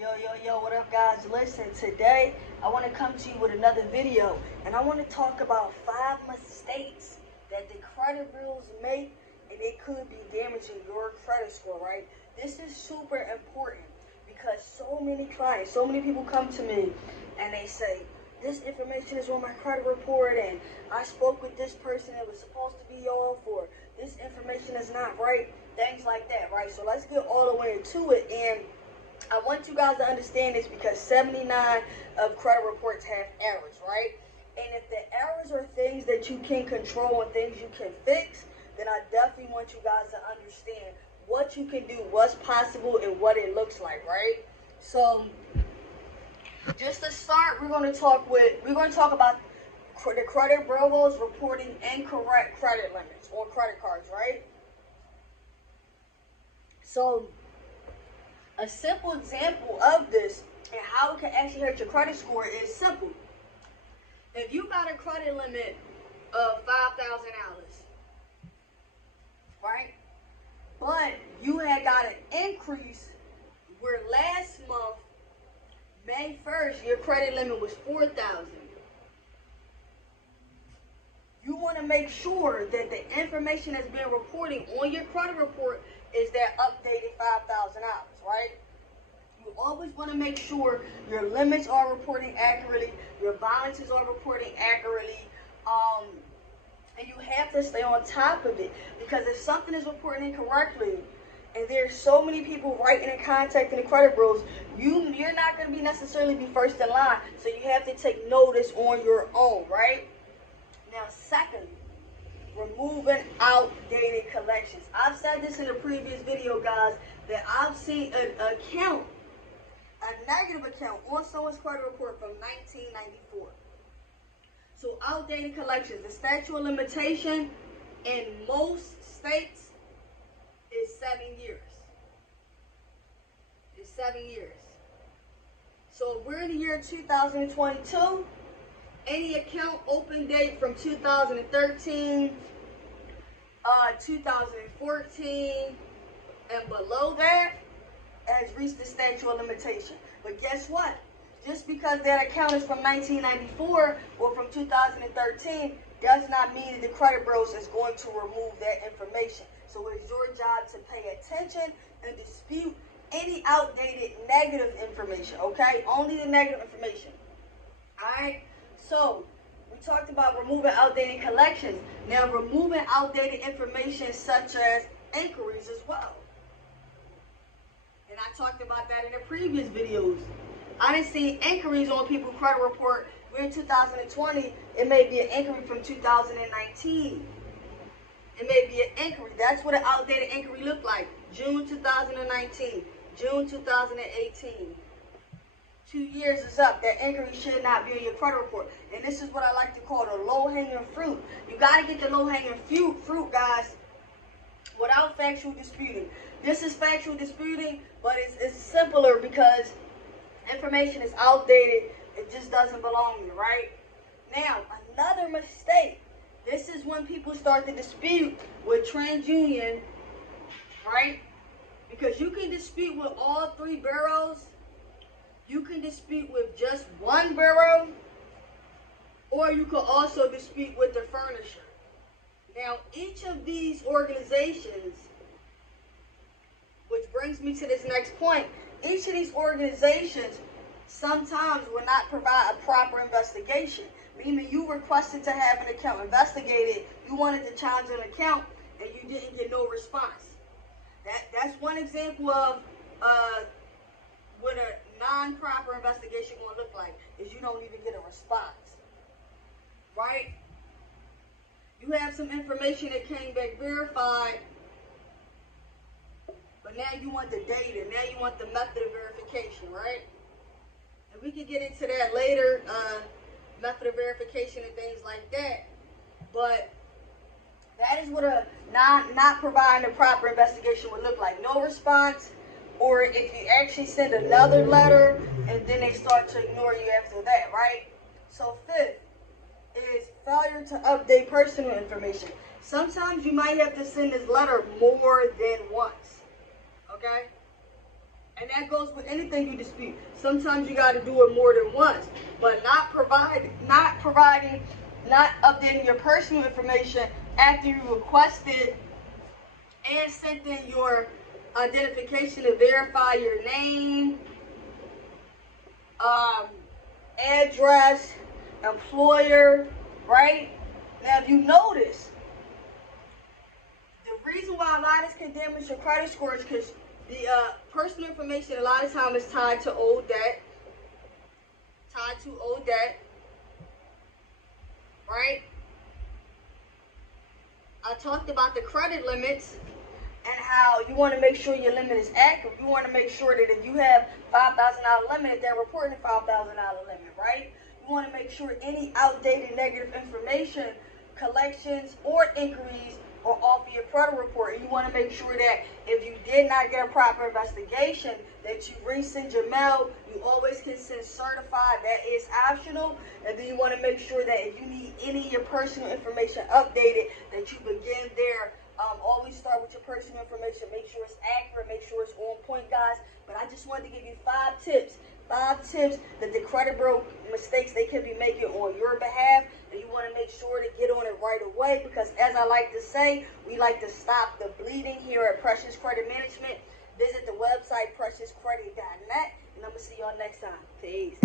Yo, what up guys? Listen, today I want to come to you with another video and I want to talk about 5 mistakes that the credit bureaus make and it could be damaging your credit score, right? This is super important because so many clients, so many people come to me and they say, this information is on my credit report and I spoke with this person that was supposed to be off, or this information is not right, things like that, right? So let's get all the way into it. And I want you guys to understand this because 79 of credit reports have errors, right? And if the errors are things that you can control and things you can fix, then I definitely want you guys to understand what you can do, what's possible, and what it looks like, right? So, just to start, we're going to talk about the credit bureaus reporting incorrect credit limits on credit cards, right? So, a simple example of this and how it can actually hurt your credit score is simple. If you got a credit limit of $5,000, right? But you had got an increase where last month, May 1st, your credit limit was $4,000. You want to make sure that the information that's being reported on your credit report is that updated $5,000, right? You always want to make sure your limits are reporting accurately, your balances are reporting accurately, and you have to stay on top of it, because if something is reporting incorrectly, and there's so many people writing and contacting the credit bureaus, you're not going to be necessarily be first in line, so you have to take notice on your own, right? Now, second, removing outdated collections. I've said this in a previous video, guys, that I've seen an account, a negative account on someone's credit report from 1994. So outdated collections, the statute of limitation in most states is 7 years. It's 7 years. So if we're in the year 2022, any account open date from 2013, 2014, and below that has reached the statute of limitation. But guess what? Just because that account is from 1994 or from 2013 does not mean that the credit bureaus is going to remove that information. So it's your job to pay attention and dispute any outdated negative information, okay? Only the negative information. Alright? So, we talked about removing outdated collections. Now, removing outdated information such as inquiries as well. And I talked about that in the previous videos. I didn't see inquiries on people's credit report. We're in 2020. It may be an inquiry from 2019. It may be an inquiry. That's what an outdated inquiry looked like. June 2019, June 2018. 2 years is up. That inquiry should not be on your credit report. And this is what I like to call the low-hanging fruit. You got to get the low-hanging fruit, guys, without factual disputing. This is factual disputing, but it's simpler because information is outdated. It just doesn't belong to you, right? Now, another mistake. This is when people start to dispute with TransUnion, right? Because you can dispute with all 3 bureaus. You can dispute with just one bureau, or you can also dispute with the furnisher. Now, each of these organizations, which brings me to this next point, each of these organizations sometimes will not provide a proper investigation. Meaning you requested to have an account investigated, you wanted to challenge an account, and you didn't get no response. That's one example of what a non-proper investigation going to look like, is you don't even get a response, right? You have some information that came back verified, but now you want the data, now you want the method of verification, right? And we can get into that later, method of verification and things like that, but that is what a not providing a proper investigation would look like. No response, or if you actually send another letter and then they start to ignore you after that, right? So 5th is failure to update personal information. Sometimes you might have to send this letter more than once, okay? And that goes with anything you dispute. Sometimes you got to do it more than once, but not updating your personal information after you requested and sent in your identification to verify your name, address, employer, right? Now, if you notice, the reason why a lot of this can damage your credit score is because the personal information a lot of times is tied to old debt. Right? I talked about the credit limits and how you want to make sure your limit is accurate. You want to make sure that if you have $5,000 limit, they're reporting a $5,000 limit, right? You want to make sure any outdated negative information, collections, or inquiries are off of your credit report. And you want to make sure that if you did not get a proper investigation, that you resend your mail. You always can send certified. That is optional. And then you want to make sure that if you need any of your personal information updated, that you begin there. Always start with your personal information. Make sure it's accurate. Make sure it's on point, guys. But I just wanted to give you 5 tips. 5 tips that the credit bureau mistakes they could be making on your behalf. And you want to make sure to get on it right away. Because as I like to say, we like to stop the bleeding here at Precious Credit Management. Visit the website, preciouscredit.net. And I'm going to see y'all next time. Peace.